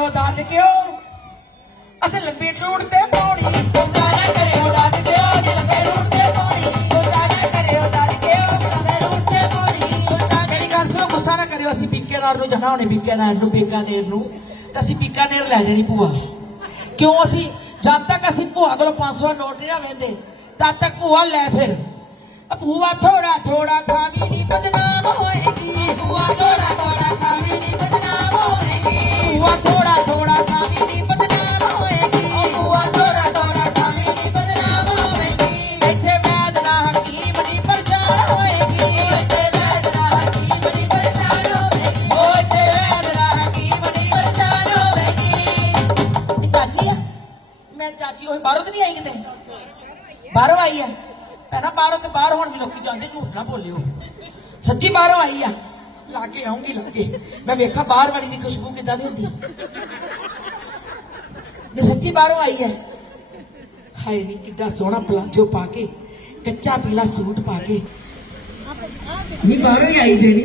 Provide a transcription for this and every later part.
ਕਰਿਓ ਦਾਦ ਕਿਓ ਅਸੀਂ ਲੰਬੀ ਟੂੜ ਤੇ ਪਾਉਣੀ, ਗੁਜ਼ਾਰਾ ਕਰਿਓ ਦਾਦ ਕਿਓ ਅਸੀਂ ਲੰਬੀ ਟੂੜ ਤੇ ਪਾਉਣੀ, ਗੁਜ਼ਾਰਾ ਕਰਿਓ ਦਾਦ ਕਿਓ ਅਸੀਂ ਲੰਬੀ ਤੇ ਪਾਉਣੀ, ਗੁਜ਼ਾਰਾ ਮੇਰੀ ਗੱਲ ਸੁਣੋ, ਗੁੱਸਾ ਨਾ ਕਰਿਓ। ਅਸੀਂ ਬੀਕਾਨੇਰ ਨੂੰ ਜਾਣਾ, ਹੁਣੇ ਬੀਕਾਨੇਰ ਨੂੰ ਬੀਕਾਨੇਰ ਨੂੰ। ਤਾਂ ਅਸੀਂ ਬੀਕਾਨੇਰ ਲੈ ਜਾਣੀ ਭੂਆ। ਕਿਉਂ ਅਸੀਂ? ਜਦ ਤੱਕ ਅਸੀਂ ਭੂਆ ਕੋਲੋਂ 500 ਦਾ ਨੋਟ ਨਹੀਂ ਨਾ ਲੈਂਦੇ, ਤਦ ਤੱਕ ਭੂਆ ਲੈ ਫਿਰ। ਭੂਆ ਥੋੜਾ ਥੋੜਾ ਖਾਵੀ ਮੈਂ ਉਹ ਬਾਹਰੋਂ ਤੇ ਨਹੀਂ ਆਈ ਕਿਤੇ? ਬਾਹਰੋਂ ਆਈ ਆ। ਪਹਿਲਾਂ ਬਾਹਰੋਂ ਤੇ ਬਾਹਰ ਹੁਣ ਵੀ ਲੋਕੀ ਜਾਂਦੇ ਝੂਠ ਨਾ ਬੋਲਿਓ। ਸੱਚੀ ਬਾਹਰੋਂ ਆਈ ਆ। ਲਾ ਕੇ ਆਉਂਗੀ ਲਾ ਕੇ। ਮੈਂ ਵੇਖਾਂ ਬਾਹਰ ਵਾਲੀ ਦੀ ਖੁਸ਼ਬੂ ਕਿੱਦਾਂ ਦੀ ਹੁੰਦੀ। ਨੇ ਸੱਚੀ ਬਾਹਰੋਂ ਆਈ ਹੈ ਹਾਏ ਨੀ ਕਿੱਡਾ ਸੋਹਣਾ ਪਲਾਜੋ ਪਾ ਕੇ ਕੱਚਾ ਪੀਲਾ ਸੂਟ ਪਾ ਕੇ। ਨੀ ਬਾਹਰੋਂ ਹੀ ਆਈ ਜਿਹੜੀ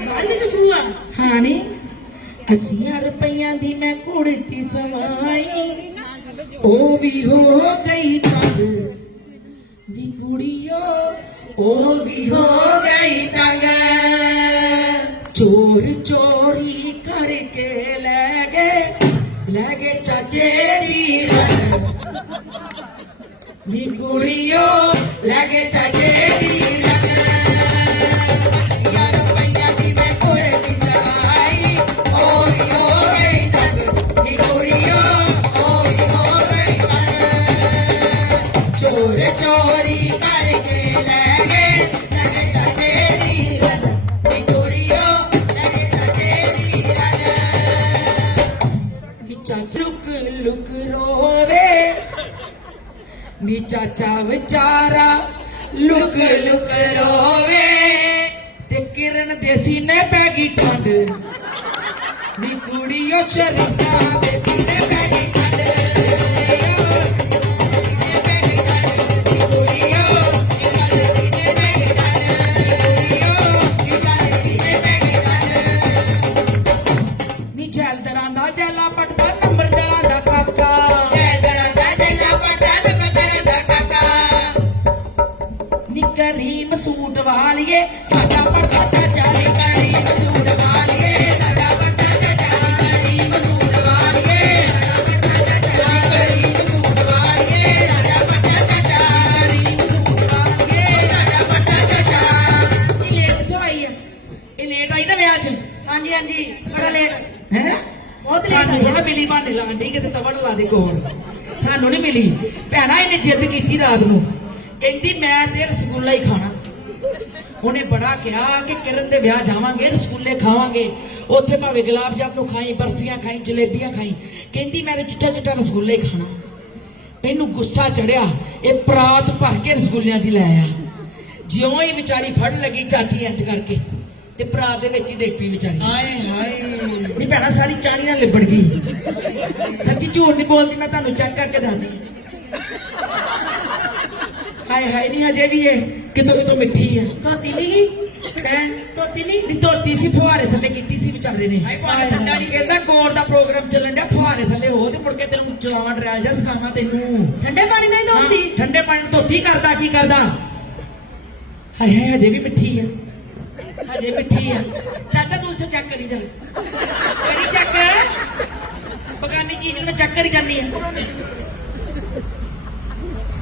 ਬਾਹਰ ਦੀ ਖੁਸ਼ਬੂ ਆ। ਹਾਂ ਨੀ। ਅੱਸੀਆਂ ਰੁਪਈਆਂ ਦੀ ਮੈਂ ਕੁੜਤੀ ਸਵਾਈ। ਉਹ ਵੀ ਹੋ ਗਈ ਤੰਗ। ਨੀ ਕੁੜੀਓ, ਉਹ ਵੀ ਹੋ ਗਈ ਤੰਗ। ਚੋਰ ਚੋਰੀ ਕਰਕੇ ਲੈ ਗਏ ਲੈ ਗਏ ਚਾਚੇ ਦੀ ਰਣ। ਨੀ ਕੁੜੀਓ, ਲੈ ਗਏ ਚਾਚੇ ਲੁਕ ਰੋਵੇ। ਨੀ ਚਾਚਾ ਵਿਚਾਰਾ ਲੁਕ ਲੁਕ ਰੋਵੇ। ਤੇ ਕਿਰਨ ਦੇ ਸੀਨੇ ਪੈ ਗਈ ਠੰਡ। ਨੀ ਕੁੜੀਓ ਚਰਤਾ ਦੇ ਸੀਨੇ ਸਾਨੂੰ ਥੋੜਾ ਮਿਲੀ ਭਾਂਡੇ ਲਾਂਡੀ ਕਿਤੇ ਤਵੜ ਲਾ ਦੇ ਕੋਲ। ਸਾਨੂੰ ਨਹੀਂ ਮਿਲੀ। ਭੈਣਾ ਇਹਨੇ ਜਿੱਦ ਕੀਤੀ ਰਾਤ ਨੂੰ। ਕਹਿੰਦੀ, ਮੈਂ ਤੇ ਰਸਗੁੱਲਾ ਹੀ ਖਾਣਾ। ਉਹਨੇ ਬੜਾ ਕਿਹਾ ਕਿ ਕਿਰਨ ਦੇ ਵਿਆਹ ਜਾਵਾਂਗੇ, ਰਸਗੁੱਲੇ ਖਾਵਾਂਗੇ। ਉੱਥੇ ਭਾਵੇਂ ਗੁਲਾਬ ਜਾਮਨੂ ਖਾਈ, ਬਰਫੀਆਂ ਖਾਈ, ਜਲੇਬੀਆਂ ਖਾਈ। ਕਹਿੰਦੀ, ਮੈਂ ਤੇ ਚਿੱਟਾ ਚਿੱਟਾ ਰਸਗੁੱਲੇ ਖਾਣਾ। ਇਹਨੂੰ ਗੁੱਸਾ ਚੜਿਆ। ਇਹ ਪਰਾਤ ਭਰ ਕੇ ਰਸਗੁੱਲਿਆਂ ਦੀ ਲੈ ਆ ਜਿਉਂ ਹੀ ਵਿਚਾਰੀ ਫੜ ਲੱਗੀ ਚਾਚੀ ਇੰਜ ਕਰਕੇ। ਤੇ ਪਰਾਤ ਦੇ ਵਿੱਚ ਹੀ ਡਿੱਗ ਵਿਚਾਰੀ। ਆਏ ਹਾਏ। ਨਹੀਂ ਭੈਣਾ ਸਾਰੀ ਚਾਣੀ ਨਾਲ ਲਿਬੜ ਗਈ। ਸੱਚੀ ਝੂਠ ਨਹੀਂ ਬੋਲਦੀ ਮੈਂ ਤੁਹਾਨੂੰ ਚੈੱਕ ਕਰਕੇ ਦੱਸਦੀ ਹਾਏ ਹਾਏ ਨਹੀਂ ਹਜੇ ਵੀ ਇਹ ਕਿਤੋਂ ਕਿਤੋਂ ਮਿੱਠੀ ਹੈ ਧੋਤੀ ਨਹੀਂ ਹੈ? ਤੋਤੀ ਨਹੀਂ ਨਹੀਂ ਧੋਤੀ ਸੀ ਫੁਹਾਰੇ ਥੱਲੇ ਕੀਤੀ ਸੀ ਵਿਚਾਰੇ ਨੇ। ਹਾਏ ਭਾਵੇਂ ਠੰਡਾ ਨਹੀਂ ਕਹਿੰਦਾ ਗੋਰ ਦਾ ਪ੍ਰੋਗਰਾਮ ਚੱਲਣ ਡਿਆ ਫੁਹਾਰੇ ਥੱਲੇ ਹੋ ਤੇ ਮੁੜ ਕੇ ਤੈਨੂੰ ਚਲਾਵਾਂ ਡਰਿਆ ਜਾ ਸਿਖਾਵਾਂ ਤੈਨੂੰ। ਠੰਡੇ ਪਾਣੀ ਨਾਲ ਹੀ ਧੋਤੀ? ਠੰਡੇ ਪਾਣੀ ਧੋਤੀ ਕਰਦਾ ਕੀ ਕਰਦਾ? ਹਾਏ ਹਾਏ ਹਜੇ ਵੀ ਮਿੱਠੀ ਆ। ਹਜੇ ਮਿੱਠੀ ਆ। ਚਾਚਾ ਤੂੰ ਇੱਥੇ ਚੈੱਕ ਕਰੀ ਜਾ ਕਰੀ ਚੈੱਕ ਬਗਾਨੀ ਚੀਜ਼ ਨੂੰ ਚੈੱਕ ਕਰੀ ਜਾਂਦੀ ਆ।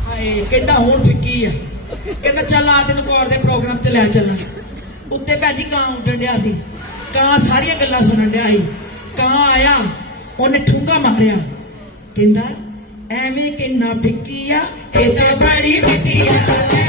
ਹਾਏ, ਕਹਿੰਦਾ ਹੁਣ ਫਿੱਕੀ ਆ? ਕਹਿੰਦਾ ਚੱਲ ਆ ਤੈਨੂੰ ਕੋਰ ਦੇ ਪ੍ਰੋਗਰਾਮ ਤੇ ਲੈ ਚੱਲਾਂ। ਉੱਤੇ ਭਾਜੀ ਕਾਂ ਉੱਡਣ ਡਿਆ ਸੀ। ਕਾਂ ਸਾਰੀਆਂ ਗੱਲਾਂ ਸੁਣਨ ਡਿਆ ਸੀ। ਕਾਂ ਆਇਆ, ਉਹਨੇ ਠੁੰਗਾ ਮਾਰਿਆ। ਕਹਿੰਦਾ, ਐਵੇਂ ਕਿੰਨਾ ਫਿੱਕੀ ਆ ਇਹ ਤਾਂ ਬੜੀ ਮਿੱਠੀ ਆ।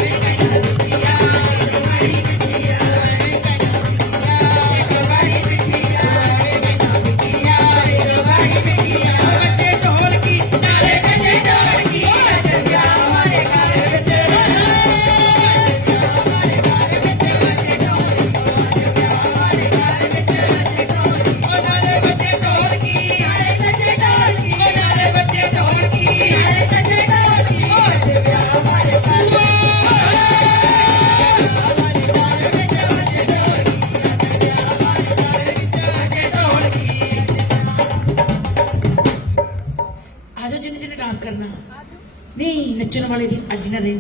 ਕਰਨਾ ਵਾਲੇ ਦੀ ਅੱਡੀ ਨਾ ਰਹਿੰਦੀ।